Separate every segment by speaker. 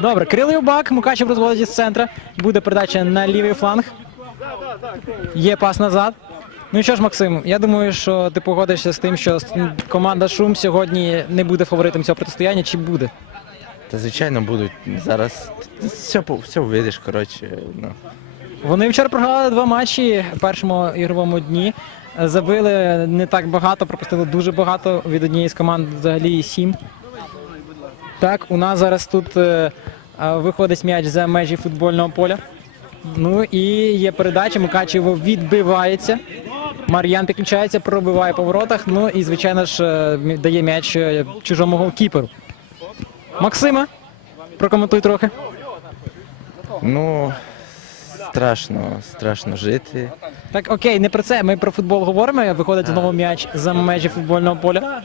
Speaker 1: Добре, Кирил Євбак, Мукачев розводить із центра. Буде передача на лівий фланг. Є пас назад. Ну і що ж, Максим, я думаю, що ти погодишся з тим, що команда Шум сьогодні не буде фаворитом цього протистояння, чи буде?
Speaker 2: Та звичайно будуть. Зараз все, все видиш, коротше. Ну.
Speaker 1: Вони вчора програли два матчі в першому ігровому дні. Забили не так багато, пропустили дуже багато від однієї з команд взагалі сім. Так, у нас зараз тут е, е, виходить м'яч за межі футбольного поля. Ну і є передача, Мукачево відбивається. Мар'ян підключається, пробиває по воротах. Ну і, звичайно ж, е, дає м'яч чужому голкіперу. Максима, прокоментуй трохи.
Speaker 2: ну, страшно, страшно жити.
Speaker 1: Так, окей, не про це. Ми про футбол говоримо. Виходить знову м'яч за межі футбольного поля.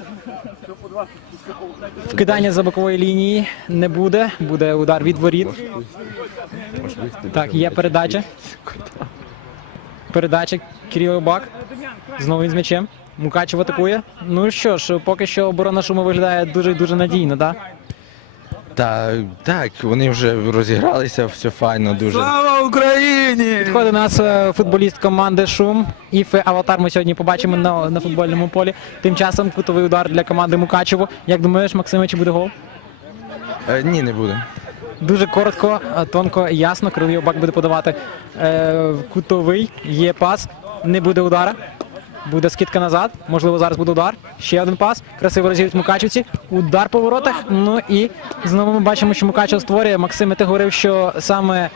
Speaker 1: Вкидання за бокової лінії не буде. Буде удар від воріт. Так, є передача. Передача Кирило Бак. Знову він з м'ячем. Мукачев атакує. Ну що ж, поки що оборона шуму виглядає дуже дуже надійно, так?
Speaker 2: Та так, вони вже розігралися, все файно, дуже.
Speaker 3: Слава Україні!
Speaker 1: Підходить у нас е, футболіст команди Шум. Іфе Аватар ми сьогодні побачимо на, на футбольному полі. Тим часом кутовий удар для команди Мукачево. Як думаєш, Максиме, чи буде гол?
Speaker 2: Е, ні, не буде.
Speaker 1: Дуже коротко, е, тонко, ясно. Крилий бак буде подавати е, кутовий. Є пас. Не буде удара. Буде скидка назад. Можливо, зараз буде удар. Ще один пас. Красиво розіграють Мукачевці. Удар по воротах. Ну і знову ми бачимо, що Мукачев створює. Максиме, ти говорив, що саме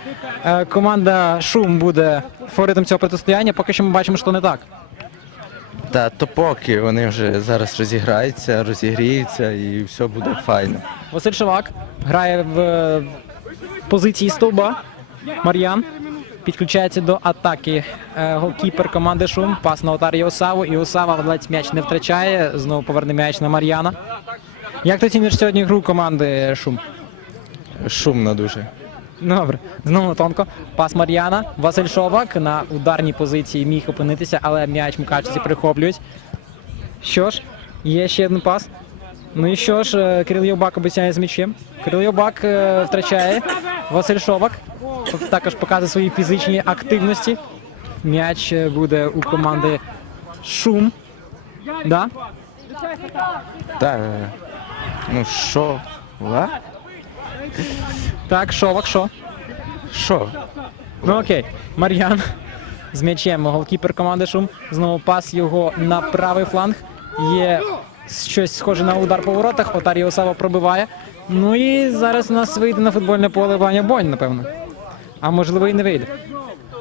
Speaker 1: е, команда Шум буде фаворитом цього протистояння. Поки що ми бачимо, що не так.
Speaker 2: Та то поки вони вже зараз розіграються, розігріються і все буде файно.
Speaker 1: Василь Шавак грає в е, позиції стовба. Мар'ян підключається до атаки. Е, Голкіпер команди Шум. Пас на Отар Єосаву. Іосава ледь м'яч не втрачає. Знову поверне м'яч на Мар'яна. Як ти оцінюєш сьогодні гру команди Шум?
Speaker 2: Шумно дуже.
Speaker 1: Добре, знову тонко. Пас Мар'яна. Василь Шовак на ударній позиції міг опинитися, але м'яч Мукачевці перехоплюють. Що ж, є ще один пас. Ну і що ж, е, Кирил Євбак обіцяє з м'ячем. Кирил Євбак е, втрачає. Василь Шовак також показує свої фізичні активності. М'яч е, буде у команди Шум. Да?
Speaker 2: Та, е, ну що? Ла?
Speaker 1: Так, Шовак, що?
Speaker 2: Що?
Speaker 1: Ну окей, Мар'ян з м'ячем. Голкіпер команди Шум. Знову пас його на правий фланг. Є щось схоже на удар по воротах. Отар Єосава пробиває. Ну і зараз у нас вийде на футбольне поле Ваня Бонь, напевно. А можливо і не вийде.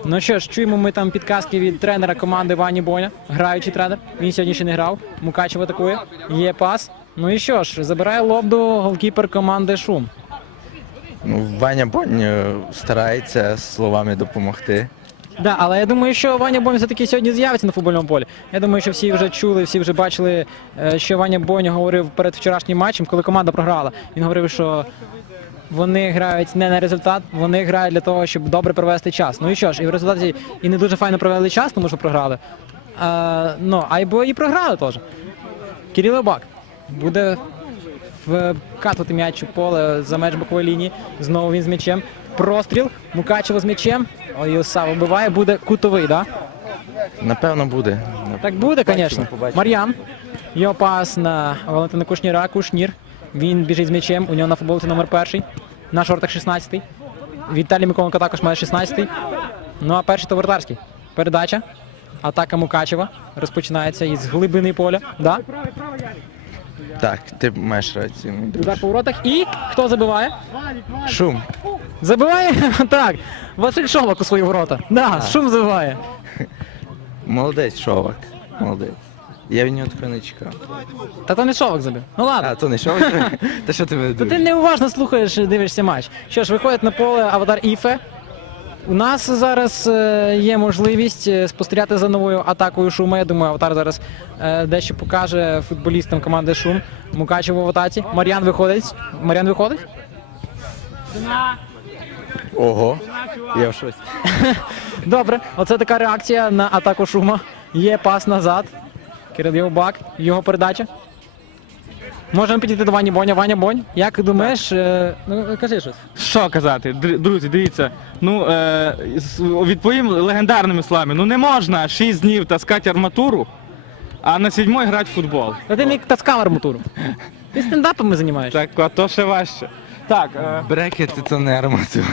Speaker 1: Ну що ж, чуємо ми там підказки від тренера команди Вані Боня, граючий тренер. Він сьогодні ще не грав. Мукачев атакує. Є пас. Ну і що ж, забирає лобду голкіпер команди Шум.
Speaker 2: Ну, Ваня Бонь е, старається словами допомогти.
Speaker 1: Да, але я думаю, що Ваня Бонь все-таки сьогодні з'явиться на футбольному полі. Я думаю, що всі вже чули, всі вже бачили, е, що Ваня Бонь говорив перед вчорашнім матчем, коли команда програла. Він говорив, що вони грають не на результат, вони грають для того, щоб добре провести час. Ну і що ж, і в результаті і не дуже файно провели час, тому що програли. А, ну, а й бо і програли теж. Кирило Бак буде вкатувати м'яч у поле за меж бокової лінії. Знову він з м'ячем. Простріл. Мукачево з м'ячем. Ой, Осав вбиває, буде кутовий, да?
Speaker 2: Напевно, буде.
Speaker 1: Так буде, звісно. Мар'ян. Його пас на Валентина Кушніра. Кушнір. Він біжить з м'ячем. У нього на футболці номер перший. На шортах 16-й. Віталій Миколенко також має 16-й. Ну а перший то вратарський. Передача. Атака Мукачева розпочинається із глибини поля. Да?
Speaker 2: Так, ти маєш рацію.
Speaker 1: Удар по воротах. І хто забиває?
Speaker 2: Шум.
Speaker 1: Забиває так. Василь Шовак у свої ворота. Да, шум забиває.
Speaker 2: Молодець, Шовак. Молодець. Я від нього такого не чекав.
Speaker 1: Та то не Шовак забив. Ну ладно.
Speaker 2: А, то не Шовак? Та що ти мене
Speaker 1: То ти
Speaker 2: думаєш?
Speaker 1: неуважно слухаєш, дивишся матч. Що ж, виходить на поле аватар Іфе. У нас зараз е, є можливість е, спостерігати за новою атакою Шума. Я думаю, аватар зараз е, дещо покаже футболістам команди Шум. Мукачево в атаці. Мар'ян виходить. Мар'ян виходить.
Speaker 2: Ого. Я в шоці.
Speaker 1: Добре, оце така реакція на атаку Шума. Є пас назад. Кирил Євбак, його передача. Можемо підійти до Вані Боня. Ваня Бонь. Як думаєш? е, Ну кажи щось.
Speaker 3: Що казати, Др- друзі, дивіться. Ну е, з- відповім легендарними словами. Ну не можна 6 днів таскати арматуру, а на сідьмой грати в футбол.
Speaker 1: Та ти не таскав арматуру. Ти стендапами займаєшся.
Speaker 3: Так, а то ще важче. Так, е,
Speaker 2: Брекети то не арматура.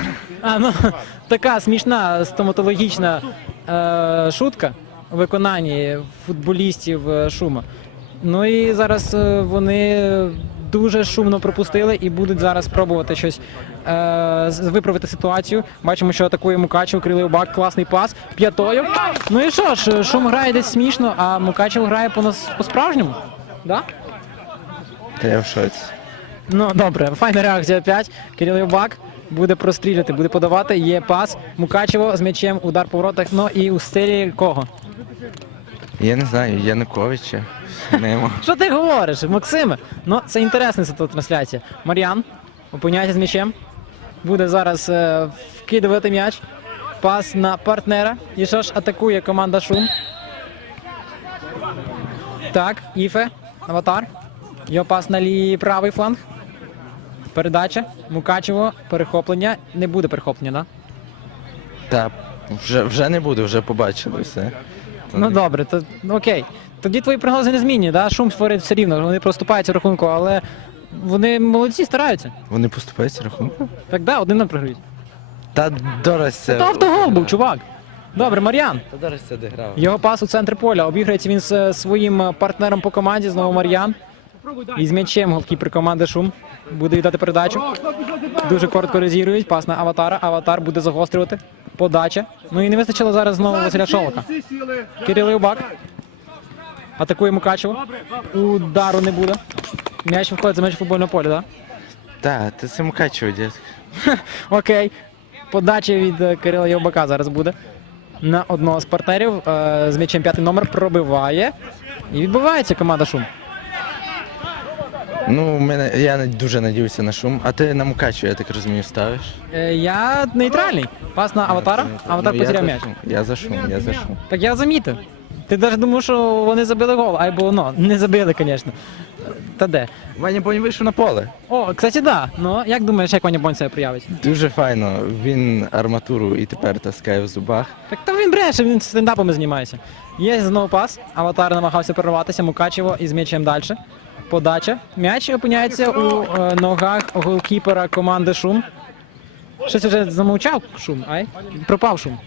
Speaker 1: А, ну така смішна стоматологічна е, шутка виконанні футболістів е, шума. Ну і зараз е, вони дуже шумно пропустили і будуть зараз пробувати щось е, виправити ситуацію. Бачимо, що атакує Мукачев, Крилий Бак, класний пас п'ятою. Ну і що ж, шум грає десь смішно, а Мукачев грає по нас по-справжньому. Да?
Speaker 2: Та я в шоці.
Speaker 1: Ну добре, файна реакція 5. Кирил Євбак буде простріляти, буде подавати. Є пас. Мукачево з м'ячем, удар по воротах. Ну і у стилі кого?
Speaker 2: Я не знаю, Януковича. Нема.
Speaker 1: Що ти говориш, Максиме? Ну це інтересна ця трансляція. Мар'ян опиняється з м'ячем. Буде зараз е, вкидувати м'яч. Пас на партнера. І що ж атакує команда Шум. Так, Іфе, аватар. Його пас на лівий правий фланг. Передача. Мукачево, перехоплення. Не буде перехоплення, да?
Speaker 2: Та вже, вже не буде, вже побачили все.
Speaker 1: Ну добре, то ну, окей. Тоді твої прогнози не змінні, да? Шум створить все рівно, вони проступаються рахунку, але вони молодці стараються.
Speaker 2: Вони поступаються рахунку?
Speaker 1: Так да, один нам програють.
Speaker 2: Та Дорос це.
Speaker 1: То автогол був, чувак. Добре, Мар'ян.
Speaker 2: Та Дорос це дограв.
Speaker 1: Його пас у центр поля. Обіграється він з е, своїм е, партнером по команді, знову Мар'ян. І з м'ячем голкіпер команди Шум. Буде віддати передачу. Дуже коротко розігрують. Пас на аватара. Аватар буде загострювати. Подача. Ну і не вистачило зараз знову Василя Шолока. Кирило Євбак. Атакує Мукачево. Удару не буде. М'яч виходить за межі футбольного поля, так?
Speaker 2: Та, ти це Мукачево, дядько.
Speaker 1: Окей. Подача від е, Кирила Євбака зараз буде. На одного з партнерів. Е, З м'ячем п'ятий номер пробиває. І відбувається команда Шум.
Speaker 2: Ну, мене, я дуже надіюся на шум. А ти на Мукачево, я так розумію, ставиш?
Speaker 1: Е, Я нейтральний. Пас на аватара. Аватар
Speaker 2: Ну, я
Speaker 1: потеряв
Speaker 2: за
Speaker 1: м'яч.
Speaker 2: шум, Я за шум, я за шум.
Speaker 1: Так я замітив. Ти навіть думав, що вони забили гол, або ну, не забили, звісно. Та де?
Speaker 2: Ваня Бонь вийшов на поле.
Speaker 1: О, кстати, да. Ну, як думаєш, як Ваня Бонь себе проявить?
Speaker 2: Дуже файно. Він арматуру і тепер таскає в зубах.
Speaker 1: Так то він бреше, він стендапами знімається. Є знову пас. Аватар намагався прорватися, Мукачево із м'ячем далі. Подача. М'яч опиняється у е, ногах голкіпера команди Шум. Щось вже замовчав шум, ай? Пропав шум.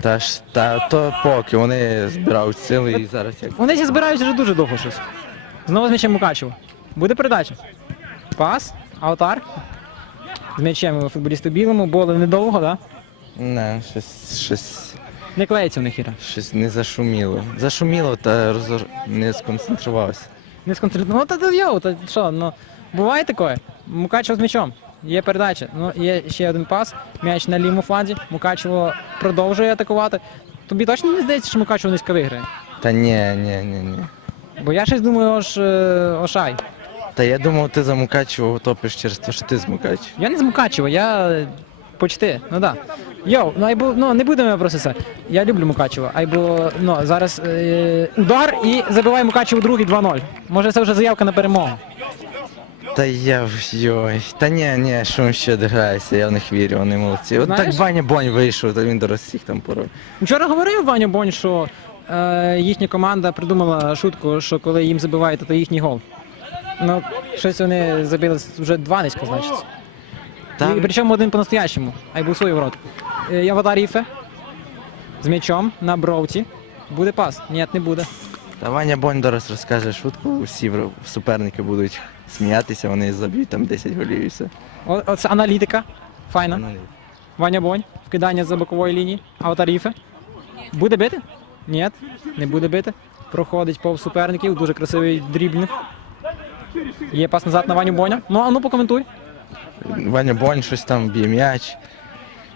Speaker 2: Та ж та то поки вони збирають сили і зараз як.
Speaker 1: Вони зі збирають вже дуже довго щось. Знову з м'ячем Мукачево. Буде передача. Пас, аватар. З м'ячем футболісту білому, боли недовго, да?
Speaker 2: Не, щось, щось,
Speaker 1: Не клеїться у них Іра.
Speaker 2: щось не зашуміло. Зашуміло та розор... не сконцентрувався.
Speaker 1: Не сконцентруй. Ну та та йоу, та що, ну буває таке. Мукачево з м'ячом. Є передача. Ну, є ще один пас. М'яч на лівому фланзі. Мукачево продовжує атакувати. Тобі точно не здається, що Мукачево низько виграє?
Speaker 2: Та ні, ні, ні, ні.
Speaker 1: Бо я щось думаю, ож е, Ошай.
Speaker 2: Та я думав, ти за Мукачево топиш через те, що ти з Мукачева.
Speaker 1: Я не з Мукачева, я почти. Ну да. Йоу, ну айбо, ну не будемо про це. Я люблю Мукачева. Айбо, ну зараз е, удар і забиває Мукачево другий 2-0. Може це вже заявка на перемогу.
Speaker 2: Та я в- йой. Та ні, ні, що ще дограється, я в них вірю, вони молодці. От так Ваня Бонь вийшов, та він до всіх там поров.
Speaker 1: Вчора говорив Ваня Бонь, що е, їхня команда придумала шутку, що коли їм забивають, то їхній гол. Ну, щось вони забили вже два низько, значить. І, причому один по-настоящему, а й бусує в рот. Е, Яватар Іфе з м'ячом на бровці. Буде пас? Ні, не буде.
Speaker 2: Та Ваня Бонь зараз розкаже шутку, всі в- суперники будуть сміятися, вони заб'ють там 10 голів і все.
Speaker 1: О, оце аналітика. Файна.
Speaker 2: Ну,
Speaker 1: Ваня Бонь. Вкидання за бокової лінії. Аватар Іфе. Буде бити? Ні, не буде бити. Проходить повз суперників. Дуже красивий дрібник. Є пас назад на Ваню Боня. Ну, а ну покоментуй.
Speaker 2: Ваня Бонь щось там б'є м'яч,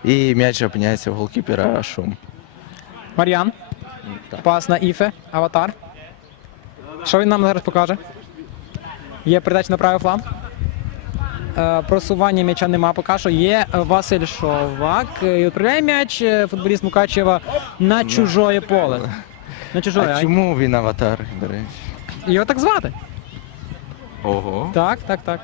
Speaker 2: і м'яч опиняється в голкіпера, а шум.
Speaker 1: Мар'ян.
Speaker 2: Так.
Speaker 1: Пас на Іфе. Аватар. Що він нам зараз покаже? Є передача на правий фланг. Е, Просування м'яча нема поки що. Є Василь Шовак. Е, І відправляє м'яч е, футболіст Мукачева на чужое поле. На чужое.
Speaker 2: А чому він аватар, до речі?
Speaker 1: Його так звати.
Speaker 2: Ого.
Speaker 1: Так, так, так.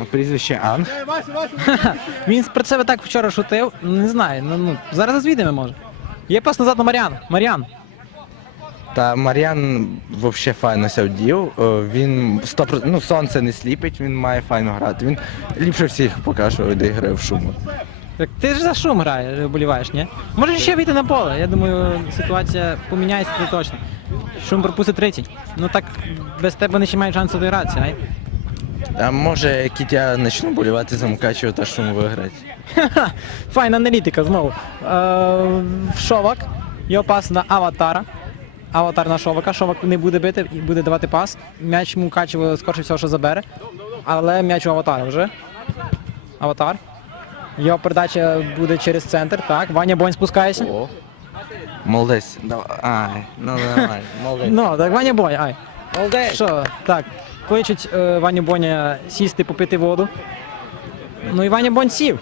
Speaker 2: А прізвище Анг?
Speaker 1: Він про себе так вчора шутив. Не знаю. Ну, ну зараз звідимо може. Є пас назад на Маріан. Маріан.
Speaker 2: Та Мар'ян взагалі файно сявдів. Він 100%, ну, сонце не сліпить, він має файно грати. Він ліпше всіх поки що відіграє в шуму.
Speaker 1: Так ти ж за шум граєш, вболіваєш, ні? Можеш ще вийти на поле. Я думаю, ситуація поміняється точно. Шум пропустить третій. Ну так без тебе не ще мають шансу догратися, ай?
Speaker 2: А може, як я почну болівати за Мукачево та шум виграти.
Speaker 1: Ха-ха, Файна аналітика знову. Е, Шовак. Його пас на аватара. Аватар на Шовака. Шовак не буде бити і буде давати пас. М'яч Мукачево скорше всього, що забере. Але м'яч у аватара вже. Аватар. Його передача буде через центр. Так, Ваня Бонь спускається.
Speaker 2: О. Молодець. Давай. Ай, ну давай, молодець.
Speaker 1: Ну, так, Ваня Бонь, ай.
Speaker 2: Молодець.
Speaker 1: Що, так, кличуть е, Ваню Боня сісти попити воду. Ну і Ваня Бонь сів.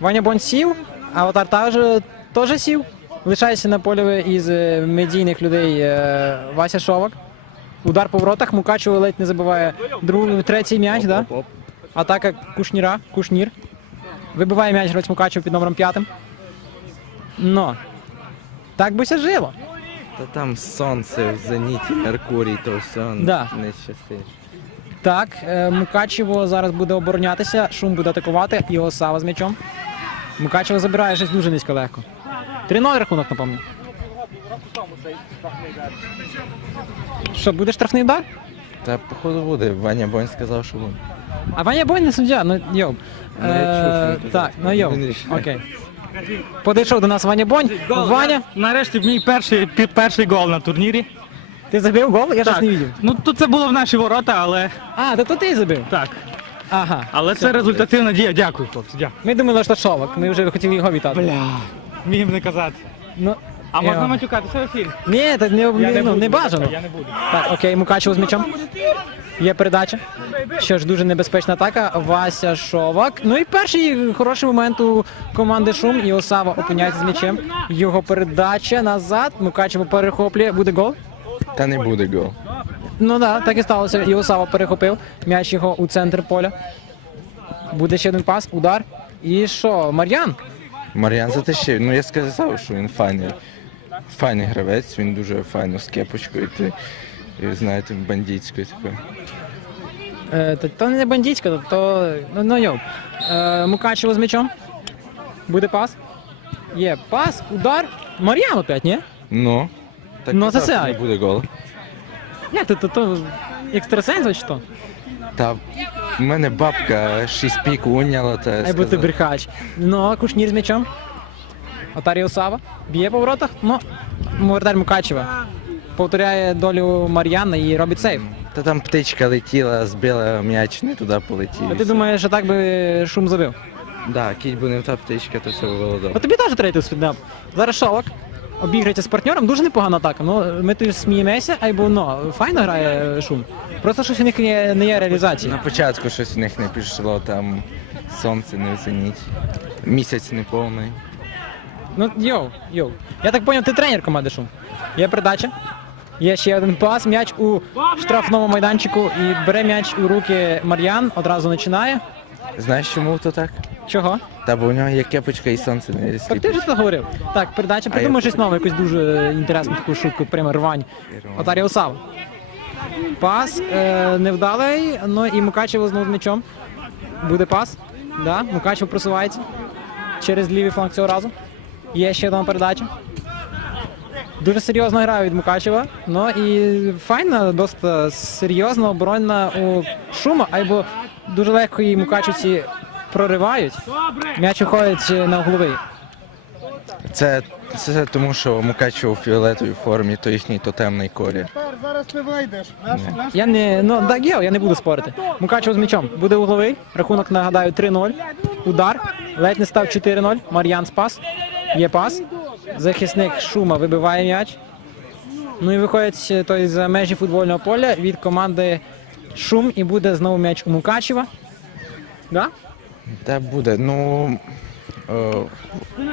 Speaker 1: Ваня Бонь сів, а Аватар теж, теж сів. Лишається на полі із е, медійних людей е, Вася Шовак. Удар по воротах, Мукачево ледь не забиває другий, третій м'яч, да? Атака Кушніра, Кушнір. Вибиває м'яч гравець Мукачево під номером п'ятим. Но. Так би ся жило.
Speaker 2: Та там сонце в зеніті, Меркурій, то все
Speaker 1: Да.
Speaker 2: не щастиш.
Speaker 1: Так, е, Мукачево зараз буде оборонятися, шум буде атакувати, його Сава з м'ячом. Мукачево забирає щось дуже низько легко. 3-0 рахунок, напевно. Що, буде штрафний удар?
Speaker 2: Та походу буде. Ваня Бонь сказав, що буде.
Speaker 1: А Ваня Бой не суддя, ну йоу.
Speaker 2: Ну, я чув, що
Speaker 1: Е,
Speaker 2: казав.
Speaker 1: так, ну йоу.
Speaker 2: Він рішає.
Speaker 1: Окей. Подійшов до нас Ваня Бонь. Ваня,
Speaker 3: Нарешті мій перший, пі- перший гол на турнірі.
Speaker 1: Ти забив гол? Я щось не бачив.
Speaker 3: Ну тут це було в наші ворота, але
Speaker 1: А, то, то ти забив.
Speaker 3: так.
Speaker 1: Ага.
Speaker 3: Але це результативна дія. Дякую, хлопці. Дякую.
Speaker 1: Ми думали, що Шовак. Ми вже хотіли його вітати.
Speaker 3: Бля. Міг не казати.
Speaker 1: Ну,
Speaker 3: А можна
Speaker 1: йо.
Speaker 3: матюкатися в ефірі?
Speaker 1: Ні, так не, не, ну, не бажано.
Speaker 3: Я не буду.
Speaker 1: Так, окей, Мукачево з м'ячом. Є передача. Що ж, дуже небезпечна атака. Вася Шовак. Ну і перший хороший момент у команди Шум. І Осава опиняється з м'ячем. Його передача назад. Мукачево перехоплює. Буде гол?
Speaker 2: Та не буде гол.
Speaker 1: Ну так, да, так і сталося. І Осава перехопив. М'яч його у центр поля. Буде ще один пас, удар. І що, Мар'ян?
Speaker 2: Мар'ян затащив. Ну я сказав, що він файний. Файний гравець, він дуже файно з кепочкою. Ти, і, знаєте, бандитською такою.
Speaker 1: Е, то, то не бандитська, то, то ну, ну йоу. Е, Мукачево з м'ячом. Буде пас. Є пас, удар. Мар'ян опять, ні?
Speaker 2: Ну. Так
Speaker 1: Ну,
Speaker 2: казав,
Speaker 1: це
Speaker 2: що
Speaker 1: це.
Speaker 2: не буде гол.
Speaker 1: Як ти то, то екстрасенс чи що?
Speaker 2: Та в мене бабка 6 пік уняла, та
Speaker 1: Ай, бо ти
Speaker 2: сказала.
Speaker 1: брехач. Ну, кушнір з м'ячом. Отарі Осава. Б'є по воротах. Ну, воротар Мукачева. Повторяє долю Мар'яна і робить сейв.
Speaker 2: Та там птичка летіла, збила м'яч, не туди полетів.
Speaker 1: А ти думаєш, що так би шум забив?
Speaker 2: Да, кіть би не та птичка, то все було
Speaker 1: А тобі теж третій спіднап. Зараз Шовак. Обіграється з партнером, дуже непогана атака. Ну, ми тут сміємося, айбо ну, файно грає шум. Просто щось у них є, не є реалізації.
Speaker 2: На початку щось у них не пішло, там сонце не оцініть. Місяць не повний.
Speaker 1: Ну, йоу, йоу. Я так зрозумів, ти тренер команди Шум. Є передача. Є ще один пас, м'яч у штрафному майданчику і бере м'яч у руки Мар'ян, одразу починає.
Speaker 2: Знаєш, чому то так?
Speaker 1: Чого?
Speaker 2: Та бо у нього є кепочка і сонце не
Speaker 1: Так ти
Speaker 2: сліпить.
Speaker 1: вже це говорив. Так, передача, придумай
Speaker 2: я-
Speaker 1: щось нове, якусь дуже інтересну таку шутку, прямо рвань. Отарі Осава. Пас е, невдалий, ну і Мукачево знову з м'ячом. Буде пас. Да, Мукачево просувається через лівий фланг цього разу. Є ще одна передача. Дуже серйозна гра від Мукачева. Ну і файна, досить серйозна оборонна у шума, або дуже легко її мукачівці проривають. М'яч виходить на угловий.
Speaker 2: Це, це тому, що Мукачево у фіолетовій формі, то їхній тотемний корі.
Speaker 4: Зараз ти вийдеш.
Speaker 1: Я не ну так є, я не буду спорити. Мукачево з м'ячом. Буде угловий. Рахунок нагадаю 3-0. Удар. Ледь не став 4-0. Мар'ян спас. Є пас. Захисник Шума вибиває м'яч. Ну і виходить е, той за межі футбольного поля від команди Шум і буде знову м'яч у Мукачева. Да?
Speaker 2: Та буде, ну. О,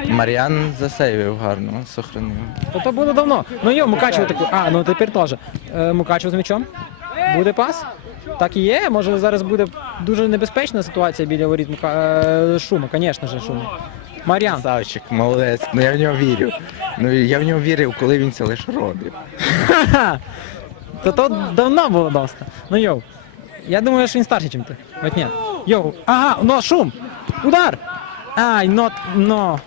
Speaker 2: Мар'ян засейвив гарно, сохранив.
Speaker 1: То то було давно. Ну йо, Мукачево таку. А, ну тепер теж. Е, Мукачево з м'ячом. Буде пас. Так і є. Може зараз буде дуже небезпечна ситуація біля воріт Мука... е, Шума, звісно ж, Шума. Мар'ян.
Speaker 2: Красавчик, молодець. Ну я в нього вірю. Ну я в нього вірив, коли він це лише робив.
Speaker 1: То то давно було доста. Ну йоу. Я думаю, що він старший, ніж ти. От ні. Йоу. Ага, но шум. Удар. Ай, нот, но.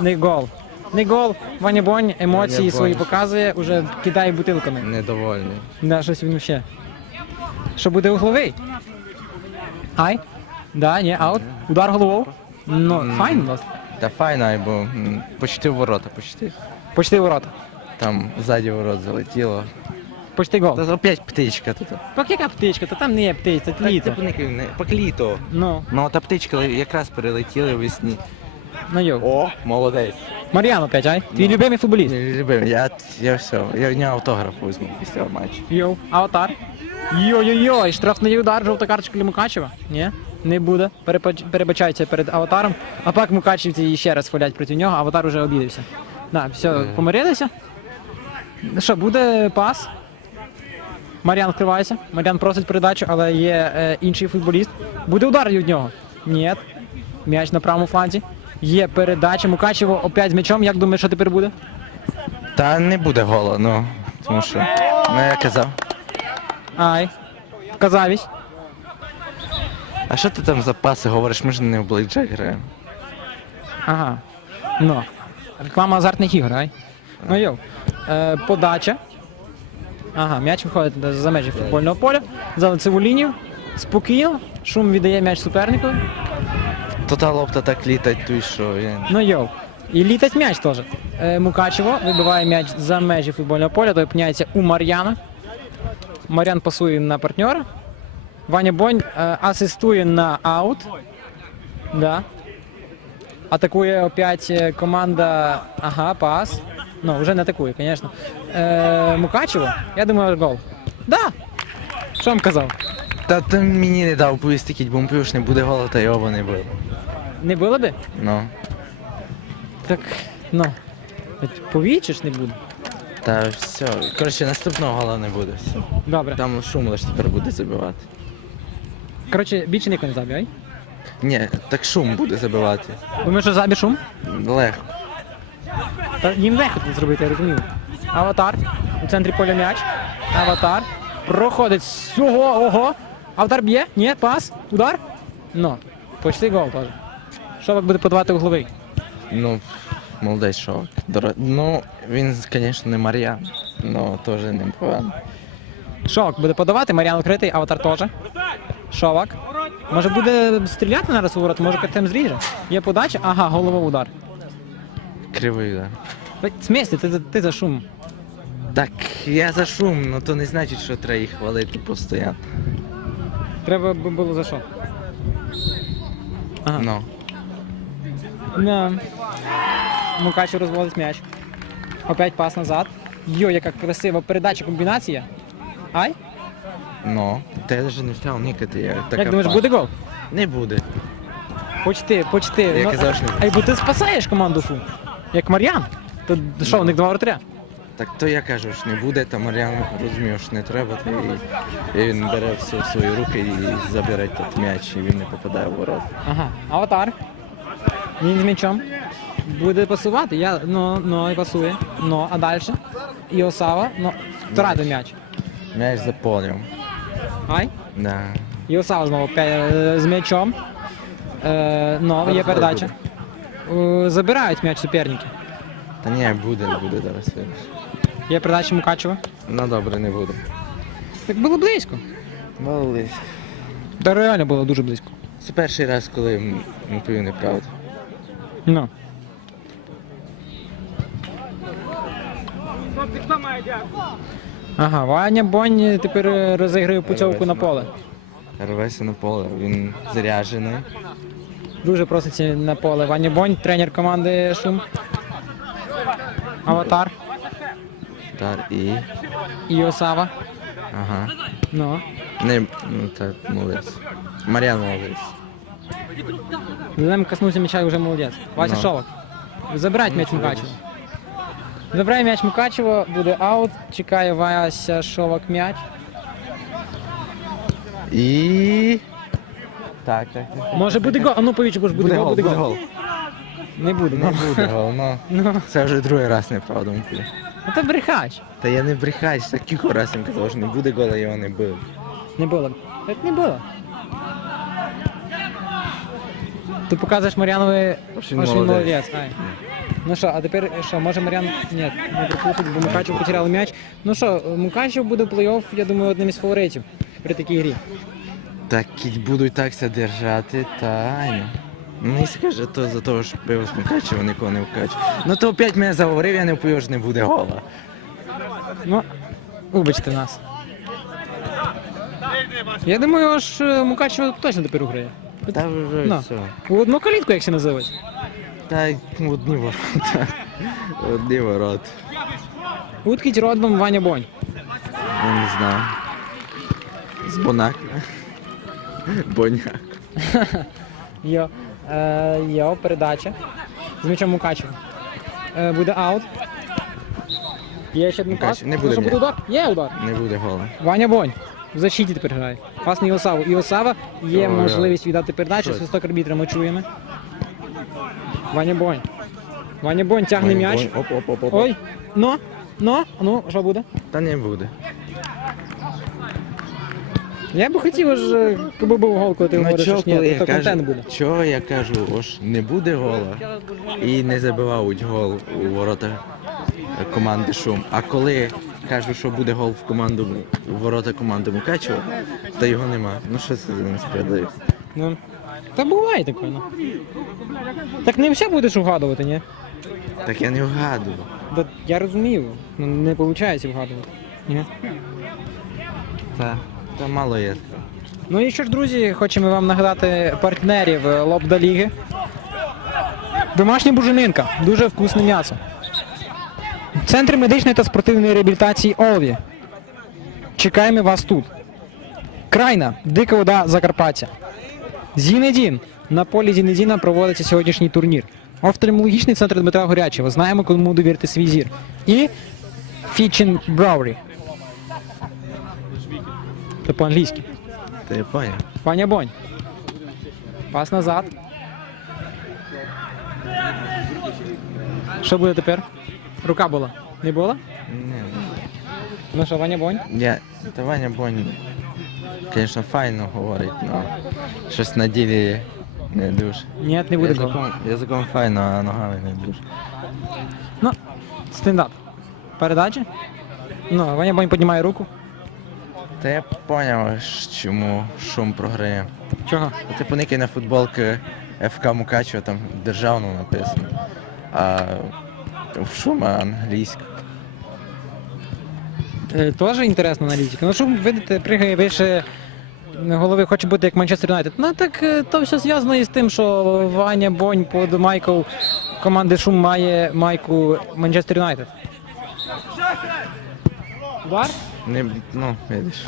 Speaker 1: Не гол. Не гол. Ваня Бонь емоції
Speaker 2: Ваня
Speaker 1: свої
Speaker 2: Бонь.
Speaker 1: показує, уже кидає бутилками.
Speaker 2: Недовольний.
Speaker 1: Да, щось він ще. Що буде угловий? Ай. Да, ні, аут. Удар головою. Ну, файн, досить.
Speaker 2: Та файно, бо почти в ворота, почти.
Speaker 1: Почти ворота.
Speaker 2: Там ззаді ворот залетіло.
Speaker 1: Почти гол.
Speaker 2: Та опять птичка тут.
Speaker 1: Яка птичка? Та там не є птиця, це літо.
Speaker 2: Типу, не, не, покліто.
Speaker 1: Ну,
Speaker 2: Ну, та птичка якраз перелетіла весні.
Speaker 1: ну йоу.
Speaker 2: О, молодець.
Speaker 1: Мар'ян опять, ай? Твій
Speaker 2: Ну.
Speaker 1: любимий футболіст.
Speaker 2: Не любив, я, я все, я в нього автограф візьму після матчу.
Speaker 1: Йоу, аватар. Йой-йой-йой, штрафний удар, жовта карточка для Мукачева. Ні, не буде. Перепач- Перебачається перед аватаром. А пак Мукачевці ще раз фолять проти нього, аватар уже обідався. Да, все, помирилися. Ну Що, буде пас? Мар'ян вкривається. Мар'ян просить передачу, але є е, інший футболіст. Буде удар від нього. Ні. М'яч на правому фланзі. Є передача. Мукачево опять з м'ячом. Як думаєш, що тепер буде?
Speaker 2: Та не буде гола, ну, тому що, ну я казав.
Speaker 1: Ай. Казавість.
Speaker 2: А що ти там за паси говориш? Ми ж не в Блейджек граємо.
Speaker 1: Ага. Ну. Реклама азартних ігор, ай. Ну йоу. Е, подача. Ага, м'яч виходить за межі футбольного поля. За лицеву лінію. Спокійно. Шум віддає м'яч супернику.
Speaker 2: То та лопта так літать, той що я...
Speaker 1: Ну йоу. І літать м'яч теж. Е, Мукачево вибиває м'яч за межі футбольного поля, той опиняється у Мар'яна. Мар'ян пасує на партнера. Ваня Бонь е, асистує на аут. Да. Атакує опять е, команда. Ага, пас. Ну, вже не атакує, звісно. Е, Мукачево, я думаю, гол. Да! Що вам казав?
Speaker 2: Та ти мені не дав повісти, бо пив, що не буде гола, та його не було.
Speaker 1: Не було би?
Speaker 2: Ну.
Speaker 1: Так, ну. Повічиш не буде.
Speaker 2: Та все. Коротше, наступного гола не буде. Все.
Speaker 1: Добре.
Speaker 2: Там шум лише тепер буде забивати.
Speaker 1: Коротше, більше ніхто не заб'є.
Speaker 2: Ні, так шум буде забивати.
Speaker 1: Думаєш, що заб'є шум?
Speaker 2: Легко.
Speaker 1: Та їм це зробити, я розумію. Аватар. У центрі поля м'яч. Аватар. Проходить. Ого, ого. Аватар б'є? Ні, пас. Удар. Ну. Почти гол теж. Шовак буде подавати угловий.
Speaker 2: Ну, молодець. Доро... Ну, він, звісно, не Мар'ян, але теж не непогано.
Speaker 1: Шовак буде подавати, Маріан відкритий, аватар теж. Шовак. Може буде стріляти на у ворот, може Картем зріже. Є подача, ага, головий удар.
Speaker 2: Кривий удар.
Speaker 1: В смислі, ти, за- ти за шум.
Speaker 2: Так, я за шум, але то не значить, що треба їх хвалити постійно.
Speaker 1: Треба би було за що. Ага.
Speaker 2: Ну.
Speaker 1: Да. Мукачев розводить м'яч. Опять пас назад. Йо, яка красива передача, комбінація. Ай?
Speaker 2: Ну. Та я навіть не встав никати. Я така
Speaker 1: Як думаєш,
Speaker 2: фан.
Speaker 1: буде гол?
Speaker 2: Не буде.
Speaker 1: Почти, почти.
Speaker 2: Я
Speaker 1: Ну,
Speaker 2: казав, що не буде.
Speaker 1: Ай, бо ти спасаєш команду фу. Як Мар'ян. То що, у них два воротаря?
Speaker 2: Так то я кажу, що не буде, та Мар'ян розумів, що не треба, та і, і він бере все в свої руки і забере тут м'яч, і він не попадає в ворота.
Speaker 1: Ага. Аватар. Він з м'ячом. Буде пасувати. Я, ну, ну, і пасує. Ну, а далі? І Осава. Ну, втратив м'яч.
Speaker 2: М'яч за полем.
Speaker 1: Ай?
Speaker 2: Да.
Speaker 1: І Осава знову пе- з м'ячом. Е, ну, є передача. Е, Забирають м'яч суперники.
Speaker 2: Та ні, буде, не буде зараз.
Speaker 1: Є передача Мукачева.
Speaker 2: Ну добре, не буде.
Speaker 1: Так було близько.
Speaker 2: Молодець.
Speaker 1: Та реально було дуже близько.
Speaker 2: Це перший раз, коли не пив неправду.
Speaker 1: Ну. Ага, Ваня Бонь тепер е, розігрує путівку на поле.
Speaker 2: Рветься на поле, він заряджений.
Speaker 1: Дуже проситься на поле. Ваня Бонь, тренер команди Шум. Аватар
Speaker 2: Тар і.
Speaker 1: і Осава.
Speaker 2: Ага.
Speaker 1: Ну.
Speaker 2: Не, ну так, молодець. Мар'ян молодець.
Speaker 1: Лем коснувся м'яча і вже молодець. Вася
Speaker 2: Ну.
Speaker 1: Шовок. Забирайте м'яч Мукачева. Забирає м'яч Мукачева, буде аут. Чекає Вася Шовок м'яч.
Speaker 2: І. Так, так, так.
Speaker 1: Може буде гол. А ну повіч, бо ж буде, гол, буде гол. Не буде,
Speaker 2: Не буде гол, ну.
Speaker 1: Ну,
Speaker 2: Це вже другий раз неправда. Миколі.
Speaker 1: ну то брехач.
Speaker 2: Та я не брехач, так кілька разів їм казав, що не буде гола, його не бив.
Speaker 1: Не було. Так не було. Ти показуєш Мар'янові,
Speaker 2: Що він молодець.
Speaker 1: Ай. Ну що, а тепер що, може Мар'ян. Ні, не пропустить, бо Мукачев потеряли м'яч. Ну що, Мукачев буде в плей-офф, я думаю, одним із фаворитів при такій грі.
Speaker 2: Так і будуть так ся держати, тайно. Ну і скаже, то за того, що пиво з Мукачева нікого не вкаче. Ну то опять мене заговорив, я не впою, що не буде гола.
Speaker 1: Ну, вибачте нас. Я думаю, аж е, Мукачево точно тепер грає.
Speaker 2: Та вже
Speaker 1: Ну.
Speaker 2: все.
Speaker 1: У одну калітку, як це називають.
Speaker 2: Та й одні ворота. Одні ворота.
Speaker 1: Уткіть родом Ваня Бонь.
Speaker 2: Я не знаю. З Бонака. Боняк.
Speaker 1: Йо, е, йо, передача. З м'ячом Мукачева. Е, буде аут. Є ще один пас.
Speaker 2: Мукачев, не буде
Speaker 1: Що, удар? Є удар.
Speaker 2: Не буде гола.
Speaker 1: Ваня Бонь. В защиті тепер грає. Пас на Іосаву. Іосава є
Speaker 2: Ой,
Speaker 1: можливість віддати передачу.
Speaker 2: Що?
Speaker 1: Свисток арбітра ми чуємо. Ваня Бонь. Ваня Бонь тягне м'яч.
Speaker 2: Оп, оп, оп, оп.
Speaker 1: Ой. Ну, ну, ну, що буде?
Speaker 2: Та не буде.
Speaker 1: Я би хотів, аж, е, якби був гол, коли ти
Speaker 2: Ну
Speaker 1: говориш,
Speaker 2: чого,
Speaker 1: що ні,
Speaker 2: коли
Speaker 1: то
Speaker 2: я
Speaker 1: контент
Speaker 2: кажу,
Speaker 1: буде.
Speaker 2: чого я кажу, ось не буде гола і не забивають гол у ворота команди Шум. А коли кажу, що буде гол в команду у ворота команди Мукачева, то його нема. Ну що це за несправедливість?
Speaker 1: Ну, та буває таке, ну. Так не все будеш угадувати, ні?
Speaker 2: Так я не вгадую.
Speaker 1: Да, я розумію, ну, не виходить вгадувати. Ні?
Speaker 2: Та, та мало є.
Speaker 1: Ну і що ж, друзі, хочемо вам нагадати партнерів е, Лобда Ліги. Домашня буженинка, дуже вкусне м'ясо. Центр медичної та спортивної реабілітації Олві. Чекаємо вас тут. Крайна, дика вода Закарпаття. Зінедін. На полі Зінедіна проводиться сьогоднішній турнір. Офтальмологічний центр Дмитра Горячева. Знаємо, кому довірити свій зір. І Фічин Браурі. Це по-англійськи.
Speaker 2: Та я поняв.
Speaker 1: Паня Бонь. Пас назад. Що буде тепер? Рука була. Не була?
Speaker 2: Ні,
Speaker 1: Ну що, Ваня Бонь?
Speaker 2: Я, та Ваня Бонь, звісно, файно говорить, але щось на ділі не дуже.
Speaker 1: Ні, не буде.
Speaker 2: Язиком, язиком файно, а ногами не дуже.
Speaker 1: Ну, стендап. Передача. Ну, Ваня Бонь піднімає руку.
Speaker 2: Та я поняв, чому шум програє.
Speaker 1: Чого?
Speaker 2: Ти поникай на футболки ФК Мукачева, там державно написано. А в шум англійська.
Speaker 1: Е, Теж інтересна аналітика. Ну що, видите, пригає вище голови, хоче бути як Манчестер Юнайтед. Ну так е, то все зв'язано із тим, що Ваня Бонь під майкою команди Шум має майку Манчестер Юнайтед. Удар?
Speaker 2: Не, ну, видиш.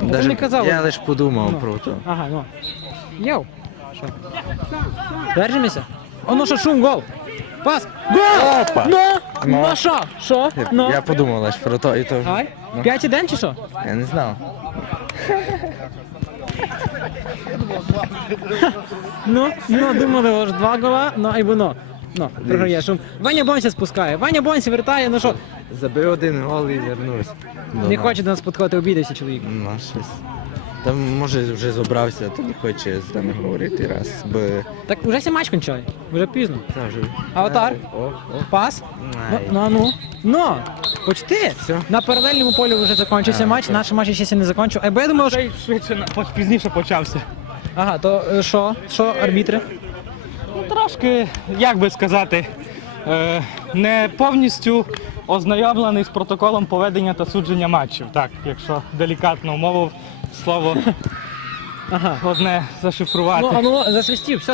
Speaker 1: Ну, ти
Speaker 2: Даже-
Speaker 1: не казав.
Speaker 2: Я лише подумав
Speaker 1: Ну.
Speaker 2: про то.
Speaker 1: Ага, ну. Йоу. Що? Держимося. О, ну що, шум, гол. Пас. Гол!
Speaker 2: Опа!
Speaker 1: Ну,
Speaker 2: Ну.
Speaker 1: ну що? Що?
Speaker 2: Я,
Speaker 1: Ну.
Speaker 2: я подумав лише про то і то.
Speaker 1: Ай?
Speaker 2: Ну.
Speaker 1: П'ять іден чи що?
Speaker 2: Я не знав.
Speaker 1: Ну, ну, думали, аж два гола, ну, і воно. Ну, програє шум. Ваня Бонся спускає. Ваня Бонся вертає, ну що,
Speaker 2: Забив один гол і вернувся.
Speaker 1: не хоче до нас підходити, обідався чоловік.
Speaker 2: Ну, щось. Там може вже зібрався, то не хоче з нами говорити раз, бо
Speaker 1: Так уже ся матч кончає, вже пізно.
Speaker 2: та вже.
Speaker 1: Аватар?
Speaker 2: О, о.
Speaker 1: Пас. Ну,
Speaker 2: Ай.
Speaker 1: ну, а ну. Ну, почти.
Speaker 2: Все.
Speaker 1: На паралельному полі вже закінчився
Speaker 2: А,
Speaker 1: матч,
Speaker 2: так.
Speaker 1: наш матч ще не закінчив. А бо я думав, що...
Speaker 3: Й швидше на- пізніше почався.
Speaker 1: Ага, то е, що? Що, арбітри?
Speaker 3: Ну, трошки, як би сказати, е, не повністю ознайомлений з протоколом поведення та судження матчів. Так, якщо делікатно умовив слово
Speaker 1: Ага.
Speaker 3: одне зашифрувати.
Speaker 1: Ну, а ну, засвістів, все,